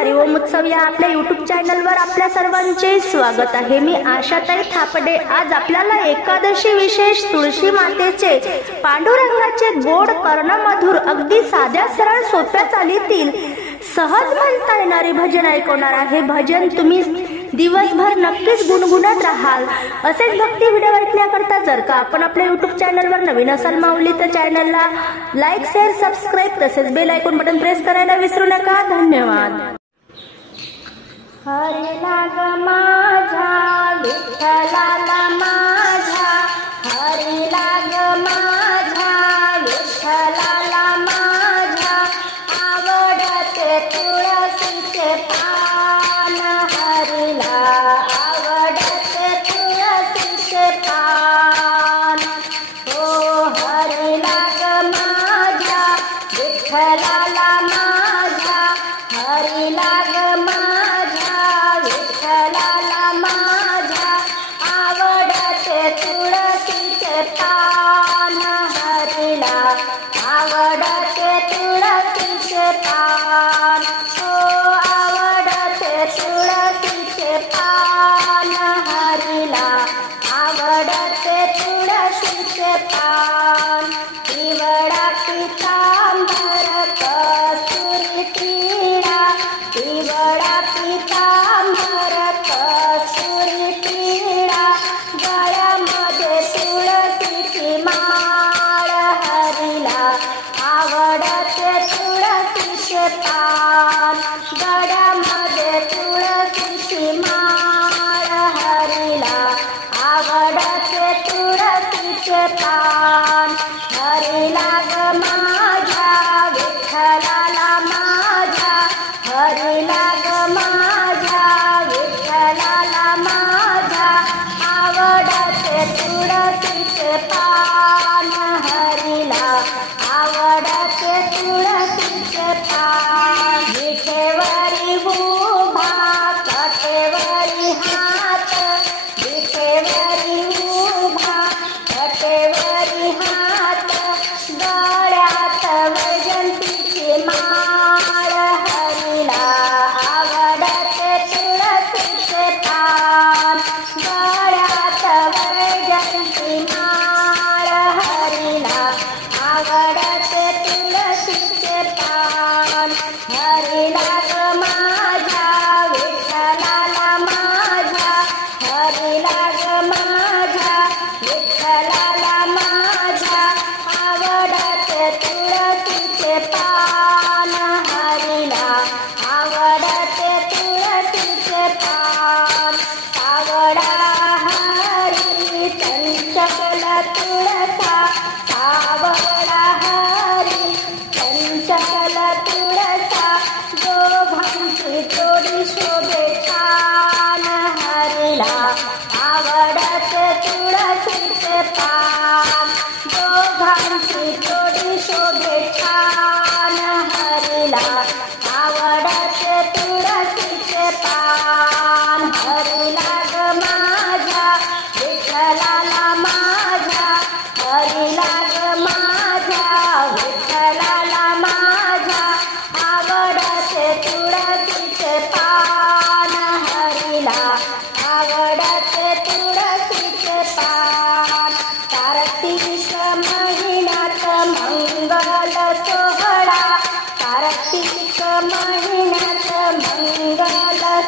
हरिओम उत्सव या आपल्या यूट्यूब चॅनलवर आपल्या सर्वांचे स्वागत आहे। मी आशाताई थापडे। आज आपल्याला एकादशी विशेष तुळशी मातेचे पांडुरंगाचे गोड कर्णमधुर अगदी साध्या सरळ सोप्या चालीतील सहज म्हणता येणारे भजन ऐकवणार आहे। भजन तुम्ही दिवसभर नक्कीच गुणगुणत राहाल। असेच भक्ती व्हिडिओ ऐकण्याकरता जर का आपण आपल्या यूट्यूब चॅनलवर नवीन असाल माऊली तर चॅनलला लाईक शेअर सबस्क्राईब तसेच बेल आयकॉन बटन प्रेस करायला विसरू नका। धन्यवाद। हरी लाग माझ्या विठ्ठलाला माझ्या, हरी लाग माझ्या विठ्ठलाला माझ्या, आवडते तुळशीचे पान हरीला, आवडते तुळशीचे पान। ओ हरी लाग माझ्या विठ्ठलाला माझ्या, हरी लाग माझ्या विठ्ठलाला माझ्या, आवडते तुळशीचे पान हरीला, आवडते तुळशीचे पान। ओ आवडते तुळशीचे पान हरीला, आवडते तुळशीचे पान। पिवळा पितांबर कस्तुरी टिळा, पिवळा पितांबर कस्तुरी टिळा, गळ्यामध्ये तुळशीची माळ हरीला, आवडते तुळशीचे पान। गळ्यामध्ये तुळशीची माळ हरीला, आवडते तुळशीचे पान। हरी लाग माझ्या विठ्ठलाला माझ्या, हरी लाग माझ्या विठ्ठलाला माझ्या, आवडते तुळशीचे पान हरीला, आवडते तुळशीचे पान। विठेवरी उभा कटेवरी हात, विठेवरी उभा कटेवरी हात, गळ्यात वैजंतीची माळ हरीला, आवडते तुळशीचे पान। गळ्यात वैजंती माळ हरीला, आवडते तुळशीचे पान। हरी लाग माझ्या विठ्ठलाला माझ्या, हरी लाग माझ्या विठ्ठलाला माझ्या, आवडते तुळशीचे पान हरीला, आवडते तुळशीचे पान। सावळा हरी चंचल तुळसा, सावळा हरी चंचल तुळसा, दोघांची जोडी शोभे छान हरीला, आवडते तुळशीचे पान। दोघांची जोडी शोभे छान हरीला, आवडते तुळशीचे पान। हरी लाग माझ्या विठ्ठलाला माझ्या, हरी लाग माझ्या विठ्ठलाला माझ्या, आवडते तुळशीचे पान हरीला, आवडते तुळशीचे पान। कार्तिक महिन्यात मंगल सोहळा, कार्तिक महिन्यात मंगल